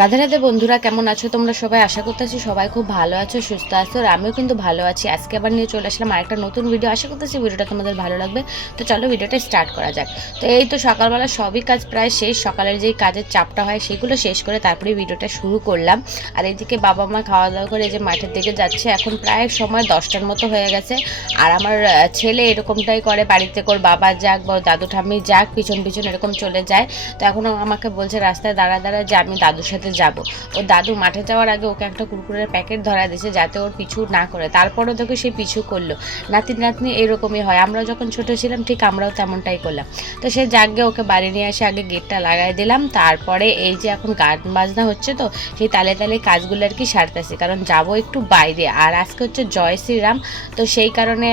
রাধে রাধে বন্ধুরা, কেমন আছো? তোমরা সবাই আশা করতেছি সবাই খুব ভালো আছো, সুস্থ আছো, আর আমিও কিন্তু ভালো আছি। আজকে আবার নিয়ে চলে আসলাম আরেকটা নতুন ভিডিও আশা করতেছি ভিডিওটা তোমাদের ভালো লাগবে। তো চলো ভিডিওটা স্টার্ট করা যাক। তো এই তো সকালবেলা সবই কাজ প্রায় শেষ। সকালের যেই কাজের চাপটা হয় সেগুলো শেষ করে তারপরে ভিডিওটা শুরু করলাম। আর এদিকে বাবা মা খাওয়া দাওয়া করে এই যে মাঠের দিকে যাচ্ছে। এখন প্রায় সময় দশটার মতো হয়ে গেছে। আর আমার ছেলে এরকমটাই করে। বাড়িতে ওর বাবা যাক বা দাদু ঠাম্মি যাক পিছন পিছন এরকম চলে যায়। তো এখন আমাকে বলছে, রাস্তায় দাঁড়া দাঁড়া, যে। আমি দাদুর সাথে যাব। ওর দাদু মাঠে যাওয়ার আগে ওকে একটা কুরকুরের প্যাকেট ধরা দিয়েছে যাতে ওর পিছু না করে। তারপরেও তোকে সে পিছু করল। নাতি নাতনি এরকমই হয়। আমরা যখন ছোট ছিলাম ঠিক আমরাও তেমনটাই করলাম। তো সে জাগে ওকে বাড়ি নিয়ে এসে আগে গেটটা লাগাই দিলাম। তারপরে এই যে এখন গান বাজনা হচ্ছে তো, সেই তালে তালে কাজগুলো আর কি সারতেছি। কারণ যাব একটু বাইরে। আর আজকে হচ্ছে জয় শ্রীরাম। তো সেই কারণে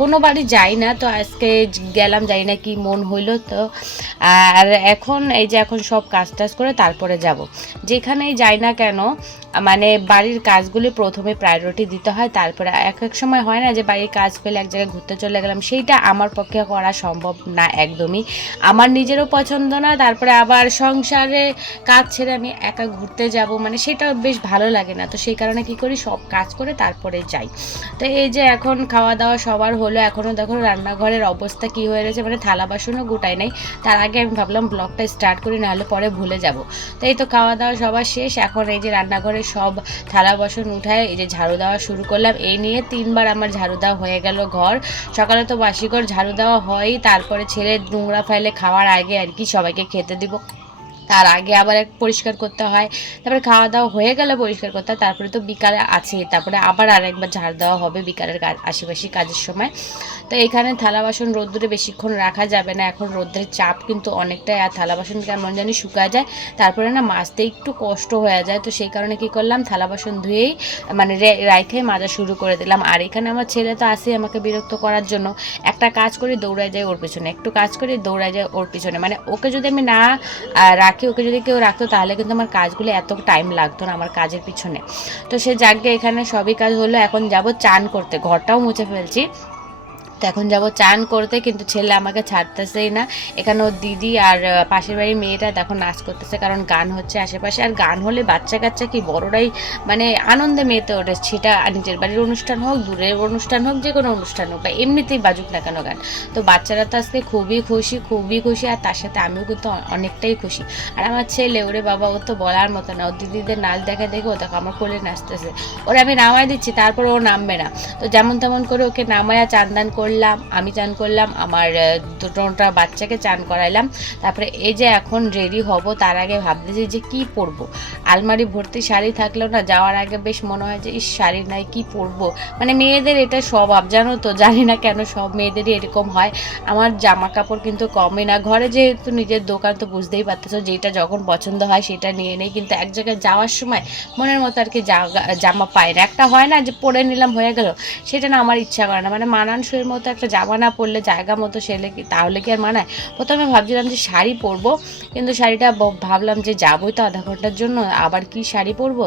কোনো বাড়ি যাই না। তো আজকে গেলাম যাই না কি মন হইল তো। আর এখন এই যে এখন সব কাজ টাজ করে তারপরে যাব। যেখানেই যাই না কেন মানে বাড়ির কাজগুলি প্রথমে প্রায়োরিটি দিতে হয়, তারপরে এক এক সময় হয় না যে বাড়ির কাজ পেলে এক জায়গায় ঘুরতে চলে গেলাম, সেইটা আমার পক্ষে করা সম্ভব না একদমই। আমার নিজেরও পছন্দ না, তারপরে আবার সংসারে কাজ ছেড়ে আমি একা ঘুরতে যাব মানে সেটা বেশ ভালো লাগে না। তো সেই কারণে কি করি, সব কাজ করে তারপরে যাই। তো এই যে এখন খাওয়া দাওয়া সবার হলো এখনও দেখো রান্নাঘরের অবস্থা কি হয়ে রয়েছে মানে থালা বাসনও গোটাই নাই। তার আগে আমি ভাবলাম ব্লগটা স্টার্ট করি, নাহলে পরে ভুলে যাব। তো এই তো খাওয়া দাওয়া সবার শেষ, এখন এই যে রান্নাঘরে সব থালা বাসন উঠায় এই যে ঝাড়ু দেওয়া শুরু করলাম। এই নিয়ে তিনবার আমার ঝাড়ু দেওয়া হয়ে গেল ঘর। সকালে তো বাসি ঘর ঝাড়ু দেওয়া হয়ই, তারপরে ছেলে নোংরা ফেলে খাওয়ার আগে আর কি সবাইকে খেতে দিব। তার আগে আবার এক পরিষ্কার করতে হয়। তারপরে খাওয়া দাওয়া হয়ে গেলে পরিষ্কার করতে হয় তারপরে তো বিকালে আছে। তারপরে আবার আরেকবার ঝাড় দেওয়া হবে বিকালের কাজ আশেপাশে কাজের সময়। তো এখানে থালা বাসন রোদ্দুরে বেশিক্ষণ রাখা যাবে না। এখন রোদ্রের চাপ কিন্তু অনেকটাই আর থালা বাসন কেমন জানি শুকায় যায়। তারপরে না মাজতে একটু কষ্ট হয়ে যায়। তো সেই কারণে কি করলাম থালা বাসন ধুয়েই মানে রাইখে মাজা শুরু করে দিলাম। আর এখানে আমার ছেলে তো আসে আমাকে বিরক্ত করার জন্য। একটা কাজ করে দৌড়ায় যায় ওর পিছনে। একটু কাজ করে দৌড়ায় যায় ওর পিছনে। মানে ওকে যদি আমি না আহ, রাখি ওকে যদি কেউ রাখতো, তাহলে কিন্তু আমার কাজগুলো এত টাইম লাগতো না, আমার কাজের পিছনে। তো সে যাকে এখানে সবই কাজ হলো, এখন যাব চান করতে। ঘরটাও মুছে ফেলছি। তো এখন যাব চান করতে, কিন্তু ছেলে আমাকে ছাড়তেছেই না। এখানে ওর দিদি আর পাশের বাড়ির মেয়েটা দেখো নাচ করতেছে, কারণ গান হচ্ছে আশেপাশে। আর গান হলে বাচ্চা কাচ্চা কি বড়রাই মানে আনন্দে মেতে ওঠে। সেটা নিজের বাড়ির অনুষ্ঠান হোক, দূরের অনুষ্ঠান হোক যে কোনো অনুষ্ঠান হোক, বা এমনিতেই বাজুক না কেন গান। তো বাচ্চারা তো আজকে খুবই খুশি খুবই খুশি, আর তার সাথে আমিও কিন্তু অনেকটাই খুশি। আর আমার ছেলে, ওরে বাবা, ও তো বলার মতো না। ওর দিদিদের নাচ দেখা দেখে ও দেখো আমার কোলে নাচতেছে। ওরা আমি নামাই দিচ্ছি, তারপর ও নামবে না। তো যেমন তেমন করে ওকে নামায়া চান দান করলাম, আমি চান করলাম, আমার দুটোটা বাচ্চাকে চান করাইলাম। তারপরে এই যে এখন রেডি হব, তার আগে ভাবতেছি যে কি পরবো? আলমারি ভর্তি শাড়ি থাকলেও না, যাওয়ার আগে বেশ মনে হয় যে, ইস শাড়ি নাই, কি পরবো? মানে মেয়েদের এটা স্বভাব, জানো তো? জানি না কেন সব মেয়েদেরই এরকম হয়। আমার জামা কাপড় কিন্তু কমে না। ঘরে যেহেতু নিজের দোকান, তো বুঝতেই পারতেছো, যেটা যখন পছন্দ হয়, সেটা নিয়ে নেই। কিন্তু এক জায়গায় যাওয়ার সময় মনের মতো আর কি জামা পায় না। একটা হয় না যে, পরে নিলাম, হয়ে গেল। সেটা না আমার ইচ্ছা করে না। মানে মানানসইয়ের মতো একটা জামা না পরলে জায়গা মতো সেলে কি তাহলে কি আর মানায়? প্রথমে ভাবছিলাম যে শাড়ি পরবো, কিন্তু শাড়িটা ভাবলাম যে যাবোই তো আধা ঘণ্টার জন্য, আবার কি শাড়ি পরবো?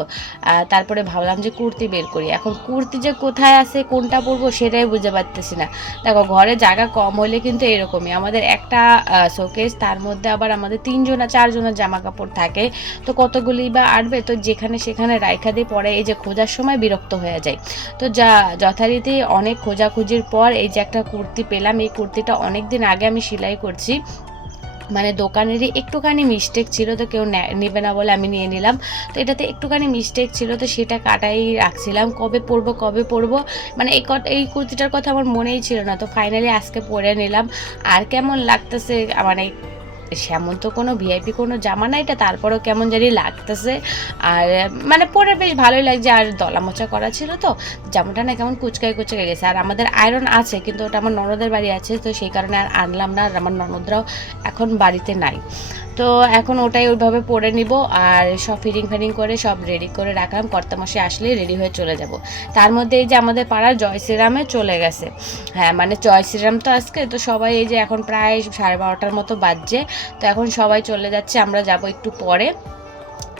তারপরে ভাবলাম যে কুর্তি বের করি। এখন কুর্তি যে কোথায় আছে, কোনটা পরবো সেটাই বুঝতে পারতেছি না। দেখো, ঘরে জায়গা কম হলে কিন্তু এরকমই। আমাদের একটা শোকেস, তার মধ্যে আবার আমাদের তিনজনা, চারজনের জামা কাপড় থাকে। তো কতগুলি বা আটবে? তো যেখানে সেখানে রাইখা দিয়ে পরে এই যে খোঁজার সময় বিরক্ত হয়ে যায়। তো যা যথারীতি অনেক খোঁজাখুঁজির পর এই যে একটা কুর্তি পেলাম। এই কুর্তিটা অনেক দিন আগে আমি সেলাই করছি। মানে দোকানেরই একটুখানি মিস্টেক ছিল, তো কেউ নেবে না বলে আমি নিয়ে নিলাম। তো এটাতে একটুখানি মিস্টেক ছিল, তো সেটা কাটাই রাখছিলাম। কবে পরবো কবে পরবো? মানে এই এই কুর্তিটার কথা আমার মনেই ছিল না। তো ফাইনালি আজকে পরে নিলাম। আর কেমন লাগতেছে মানে সেমন তো কোনো ভিআইপি কোনো জামা না এটা তারপরেও কেমন জানি লাগতেছে। আর মানে পরে বেশ ভালোই লাগছে, আর দলা মোচা করা ছিল তো, জামাটা না কেমন কুচকাই কুচকে গেছে। আর আমাদের আয়রন আছে, কিন্তু ওটা আমার ননদের বাড়ি আছে, তো সেই কারণে আর আনলাম না, আর আমার ননদরাও এখন বাড়িতে নাই। তো এখন ওটাই ওইভাবে পরে নিব আর সব ফিটিং ফিটিং করে সব রেডি করে রাখলাম। কর্তামশাই আসলে রেডি হয়ে চলে যাব। তার মধ্যে এই যে আমাদের পাড়ার জয় শ্রীরামে চলে গেছে। হ্যাঁ মানে জয় শ্রীরাম তো আজকে, তো সবাই এই যে এখন প্রায় সাড়ে বারোটার মতো বাজছে। তো এখন সবাই চলে যাচ্ছে, আমরা যাব একটু পরে।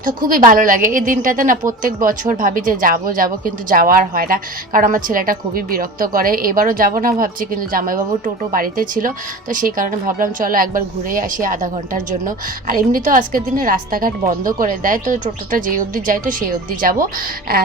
তো খুবই ভালো লাগে। এই দিনটাতে না প্রত্যেক বছর ভাবি যে যাব যাব কিন্তু যাওয়ার হয় না। কারণ আমার ছেলেটা খুবই বিরক্ত করে। এবারও যাব না ভাবছি, কিন্তু জামাইবাবু টোটো বাড়িতে ছিল। তো সেই কারণে ভাবলাম, চলো একবার ঘুরে আসি আধা ঘণ্টার জন্য। আর এমনিতেও আজকের দিনে রাস্তাঘাট বন্ধ করে দেয়। তো টোটোটা যেই অবধি যায়, তো সেই অবধি যাব।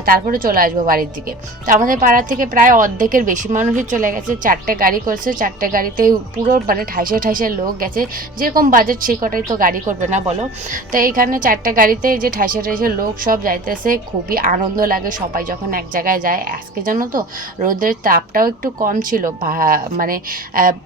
তারপরে চলে আসব বাড়ির দিকে। তো আমাদের পাড়া থেকে প্রায় অর্ধেকের বেশি মানুষই চলে গেছে। চারটে গাড়ি করছে। চারটে গাড়িতে পুরো মানে ঠাইসে ঠাইসে লোক গেছে। যেরকম বাজেট, সেই কটাই তো গাড়ি করবে না বলো। তো এইখানে চারটে গাড়িতে যে ঠাইসে ঠাইসে লোক সব যাইতেছে, খুবই আনন্দ লাগে সবাই যখন এক জায়গায় যায়। আজকে জানো তো, রোদের তাপটাও একটু কম ছিল। মানে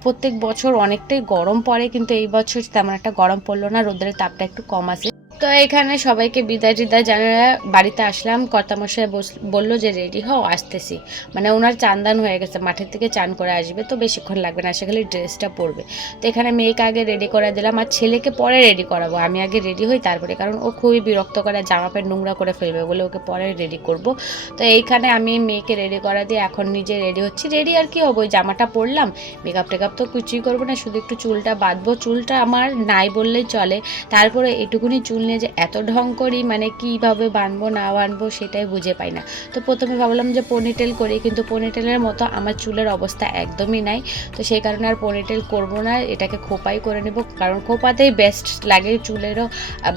প্রত্যেক বছর অনেকটাই গরম পড়ে, কিন্তু এই বছর তেমন একটা গরম পড়ল না, রোদের তাপটা একটু কম আছে। তো এখানে সবাইকে বিদায় টিদায় জানিয়ে, বাড়িতে আসলাম, কর্তামশাই বলল যে রেডি হও, আসতেছি। মানে ওনার চান্দান হয়ে গেছে, মাঠের থেকে চান করে আসবে, তো বেশিক্ষণ লাগবে না, সে খালি ড্রেসটা পরবে। তো এখানে মেয়েকে আগে রেডি করে দিলাম, আর ছেলেকে পরে রেডি করাবো। আমি আগে রেডি হই তারপরে, কারণ ও খুবই বিরক্ত করে, জামা প্যান্ট নোংরা করে ফেলবে বলে ওকে পরে রেডি করব। তো এইখানে আমি মেয়েকে রেডি করা দিয়ে এখন নিজে রেডি হচ্ছি। রেডি আর কি হব, ওই জামাটা পরলাম মেকআপ টেকআপ তো কিছুই করব না, শুধু একটু চুলটা বাঁধবো। চুলটা আমার নাই বললেই চলে, তারপরে এটুকুনি চুল নিয়ে যে এত ঢং করি মানে কীভাবে বানবো, না বানবো সেটাই বুঝে পাই না। তো প্রথমে ভাবলাম যে পনিটেল করি, কিন্তু পনিটেলের মতো আমার চুলের অবস্থা একদমই নাই। তো সেই কারণে আর পনিটেল করব না, এটাকে খোপাই করে নেব। কারণ খোপাতেই বেস্ট লাগে চুলেরও।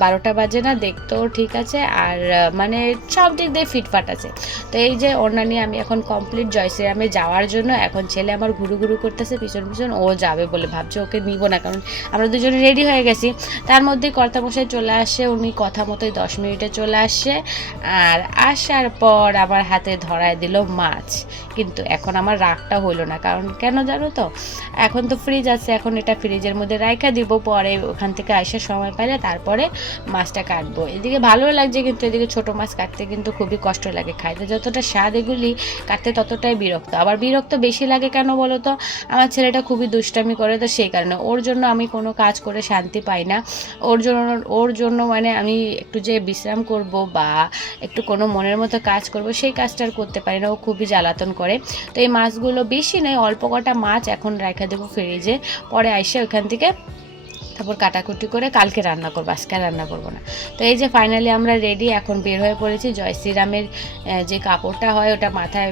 বারোটা বাজে না, দেখতেও ঠিক আছে। আর মানে সব দিক দিয়ে ফিটফাট আছে। তো এই যে ওড়না নিয়ে আমি এখন কমপ্লিট জয়শ্রীরামে যাওয়ার জন্য, এখন ছেলে আমার ঘুরু ঘুরু করতেছে, পিছন পিছন ও যাবে বলে ভাবছে, ওকে নিব না। কারণ আমরা দুজনে রেডি হয়ে গেছি। তার মধ্যেই কর্তামশাই চলে আসে। উনি কথা মতোই দশ মিনিটে চলে আসে। আর আসার পর আমার হাতে ধরায় দিল মাছ। কিন্তু এখন আমার রাগটা হইল না, কারণ কেন জানো তো? এখন তো ফ্রিজ আছে, এখন এটা ফ্রিজের মধ্যে রাইখা দিব, পরে ওখান থেকে আসার সময় পাইলে তারপরে মাছটা কাটবো। এদিকে ভালো লাগছে, কিন্তু এদিকে ছোট মাছ কাটতে কিন্তু খুবই কষ্ট লাগে খাইতে। যতটা স্বাদ এগুলি কাটতে ততটাই বিরক্ত। আবার বিরক্ত বেশি লাগে কেন বলো তো? আমার ছেলেটা খুবই দুষ্টামি করে তো সেই কারণে। ওর জন্য আমি কোনো কাজ করে শান্তি পাই না। ওর জন্য ওর জন্য মানে আমি একটু যে বিশ্রাম করব বা একটু কোনো মনের মতো কাজ করব, সেই কাজটা আর করতে পারি না। ও খুবই জ্বালাতন করে। তো এই মাছগুলো বেশি নয়, অল্প কটা মাছ এখন রেখে দেবো ফ্রিজে। পরে আইসে ওইখান থেকে তারপর কাটাকুটি করে কালকে রান্না করব, আজকে রান্না করব না। তো এই যে ফাইনালি আমরা রেডি এখন বের হয়ে পড়েছি জয় শ্রীরামের যে কাপড়টা হয় ওটা মাথায়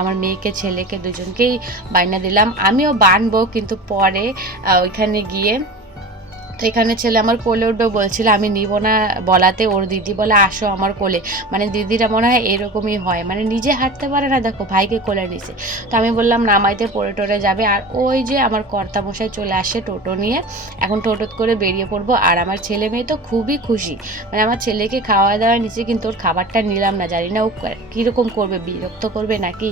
আমার মেয়েকে, ছেলেকে দুজনকেই বায়না দিলাম। আমিও বানবো কিন্তু পরে ওইখানে গিয়ে তো এখানে ছেলে আমার কোলে উঠবে বলছিল, আমি নিব না বলাতে, ওর দিদি বলে, আসো আমার কোলে। মানে দিদিরা মনে হয় এরকমই হয় মানে নিজে হাঁটতে পারে না, দেখো ভাইকে কোলে নিছে। তো আমি বললাম, নামাইতে পড়ে টোরে যাবে। আর ওই যে আমার কর্তা মশাই চলে আসে টোটো নিয়ে, এখন টোটোত করে বেরিয়ে পড়ব। আর আমার ছেলে মেয়ে তো খুবই খুশি মানে আমার ছেলেকে খাওয়া দাওয়া নিচে কিন্তু ওর খাবারটা নিলাম না, জানি না ও কীরকম করবে, বিরক্ত করবে নাকি?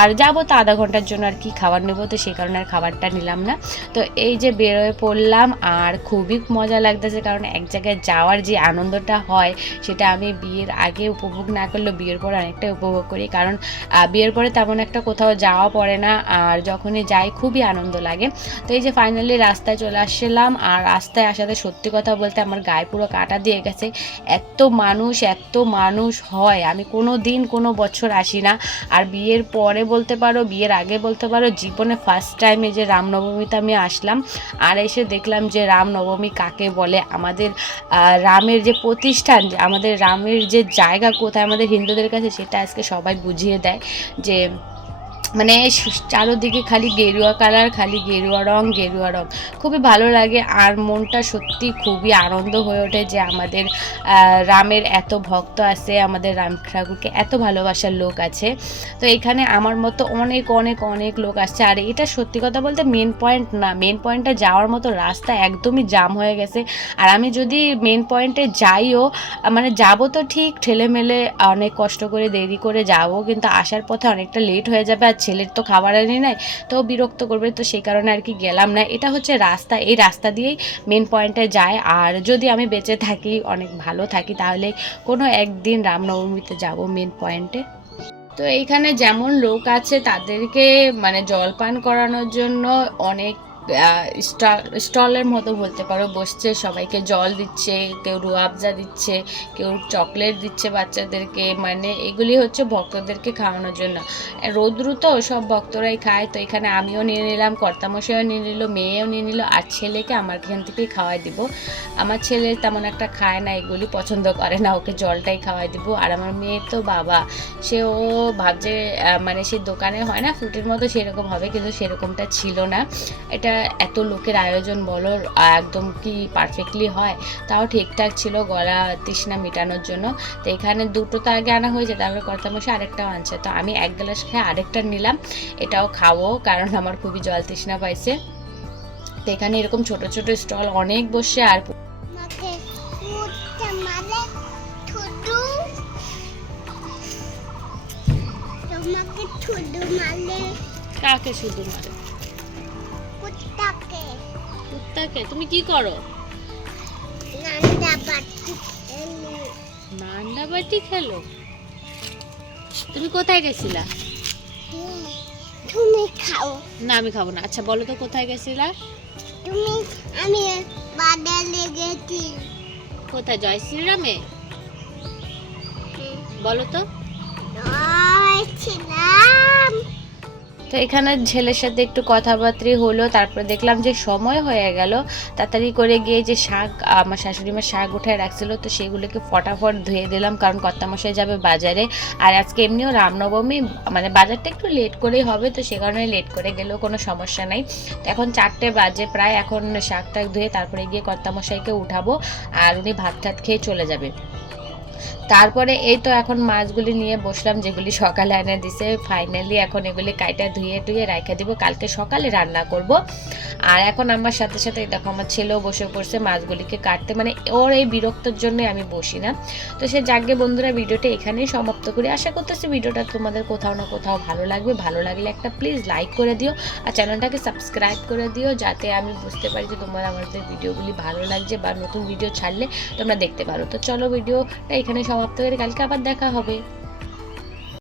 আর যাব তো আধা ঘণ্টার জন্য আর কি খাবার নেব, তো সেই কারণে আর খাবারটা নিলাম না। তো এই যে বেরোয় পড়লাম, আর খুবই মজা লাগতেছে, কারণ এক জায়গায় যাওয়ার যে আনন্দটা হয়, সেটা আমি বিয়ের আগে উপভোগ না করলেও বিয়ের পর অনেকটাই উপভোগ করি। কারণ বিয়ের পরে তেমন একটা কোথাও যাওয়া পড়ে না, আর যখনই যাই খুবই আনন্দ লাগে। তো এই যে ফাইনালি রাস্তায় চলে আসছিলাম, আর রাস্তায় আসাতে সত্যি কথা বলতে আমার গায়ে পুরো কাটা দিয়ে গেছে। এত মানুষ এত মানুষ হয়, আমি কোনো দিন কোনো বছর আসি না। আর বিয়ের পরে বলতে পারো, বিয়ের আগে বলতে পারো, জীবনে ফার্স্ট টাইম এই যে রামনবমীতে আমি আসলাম, আর এসে দেখলাম যে রামনবমী কাকে বলে? আমাদের রামের যে প্রতিষ্ঠান আমাদের রামের যে জায়গা কোথায় আমাদের হিন্দুদের কাছে, সেটা আজকে সবাই বুঝিয়ে দেয় যে মানে চারোদিকে খালি গেরুয়া কালার, খালি গেরুয়া রং গেরুয়া রং। খুবই ভালো লাগে আর মনটা সত্যি খুবই আনন্দ হয়ে ওঠে যে আমাদের রামের এত ভক্ত আছে, আমাদের রাম ঠাকুরকে এত ভালোবাসার লোক আছে। তো এখানে আমার মতো অনেক অনেক অনেক লোক আসছে। আর এটা সত্যি কথা বলতে মেন পয়েন্ট না মেন পয়েন্টটা যাওয়ার মতো রাস্তা একদমই জাম হয়ে গেছে। আর আমি যদি মেন পয়েন্টে যাইও মানে যাব তো ঠিক ঠেলে মেলে অনেক কষ্ট করে, দেরি করে যাব, কিন্তু আসার পথে অনেকটা লেট হয়ে যাবে। আর ছেলের তো খাবার এনে নেয় তো বিরক্ত করবে, তো সেই কারণে আর কি গেলাম না। এটা হচ্ছে রাস্তা, এই রাস্তা দিয়েই মেন পয়েন্টে যায়। আর যদি আমি বেঁচে থাকি, অনেক ভালো থাকি, তাহলে কোনো একদিন রামনবমীতে যাব মেন পয়েন্টে তো এইখানে যেমন লোক আছে, তাদেরকে মানে জলপান করানোর জন্য অনেক স্টলের মতো বলতে পারো, বসছে, সবাইকে জল দিচ্ছে, কেউ রুয়াবজা দিচ্ছে, কেউ চকলেট দিচ্ছে বাচ্চাদেরকে মানে এগুলি হচ্ছে ভক্তদেরকে খাওয়ানোর জন্য। রোদ্রু তো সব ভক্তরাই খায়, তো এখানে আমিও নিয়ে নিলাম, কর্তামশাইও নিয়ে নিল, মেয়েও নিয়ে নিল, আর ছেলেকে আমার এখান থেকেই খাওয়াই দিব। আমার ছেলে তেমন একটা খায় না, এগুলি পছন্দ করে না, ওকে জলটাই খাওয়াই দিব। আর আমার মেয়ে তো বাবা, সে ও ভাবছে মানে সে দোকানে হয় না ফ্রুটের মতো সেরকম হবে, কিন্তু সেরকমটা ছিল না। এটা এত লোকের আয়োজন বলো একদম কি পারফেক্টলি হয়? তাও ঠিকঠাক ছিল গলা তৃষ্ণা মেটানোর জন্য। তো এখানে দুটো তো আগে আনা হয়েছে তারপরে কর্তামশাই আরেকটাও আনছে। তো আমি এক গ্লাস খেয়ে আরেকটা নিলাম এটাও খাব কারণ আমার খুবই জল তৃষ্ণা পাইছে। তো এখানে এরকম ছোট ছোট স্টল অনেক বসে আর কাকে শুধু মারে কুত্তাকে তুমি কি করো? নান্দাবাটি নান্ডা বাটি খেলো? তুমি কোথায় গেছিলা? তুমি খাও। না আমি খাব না। আচ্ছা বলো তো কোথায় গেছিলা? তুমি আমি বাদালে গেছি কোথায় জয় শ্রীরামে বলো তো। ছিলাম তো এখানে ছেলের সাথে একটু কথাবার্তা হলো, তারপরে দেখলাম যে সময় হয়ে গেল। তাড়াতাড়ি করে গিয়ে যে শাক, আমার শাশুড়ি মা শাক উঠায় রাখছিল, তো সেগুলোকে ফটাফট ধুয়ে দিলাম, কারণ কর্তামশাই যাবে বাজারে। আর আজকে এমনিও রামনবমী মানে বাজারটা একটু লেট করেই হবে, তো সে কারণে লেট করে গেলেও কোনো সমস্যা নাই। তো এখন চারটে বাজে প্রায়, এখন শাক টাক ধুয়ে তারপরে গিয়ে কর্তামশাইকে উঠাবো, আর উনি ভাত টাত খেয়ে চলে যাবে। তারপরে এই তো এখন মাছগুলি নিয়ে বসলাম, যেগুলি সকালে এনে দিছে। ফাইনালি এখন এগুলি কাইটা ধুয়ে টুয়ে রাখা দিব। কালকে সকালে রান্না করব। আর এখন আমার সাথে সাথে দেখো আমার ছেলেও বসে পড়ছে মাছগুলিকে কাটতে। মানে ওর এই বিরক্তর জন্য আমি বসি না। তো সে যাকে বন্ধুরা, ভিডিওটা এখানেই সমাপ্ত করি। আশা করতেছি ভিডিওটা তোমাদের কোথাও না কোথাও ভালো লাগবে। ভালো লাগলে একটা প্লিজ লাইক করে দিও। আর চ্যানেলটাকে সাবস্ক্রাইব করে দিও, যাতে আমি বুঝতে পারি যে তোমার আমাদের ভিডিওগুলি ভালো লাগছে বা নতুন ভিডিও ছাড়লে তোমরা দেখতে পারো। তো চলো ভিডিওটা এখানে সমাপ্ত করে কালকে আবার দেখা হবে।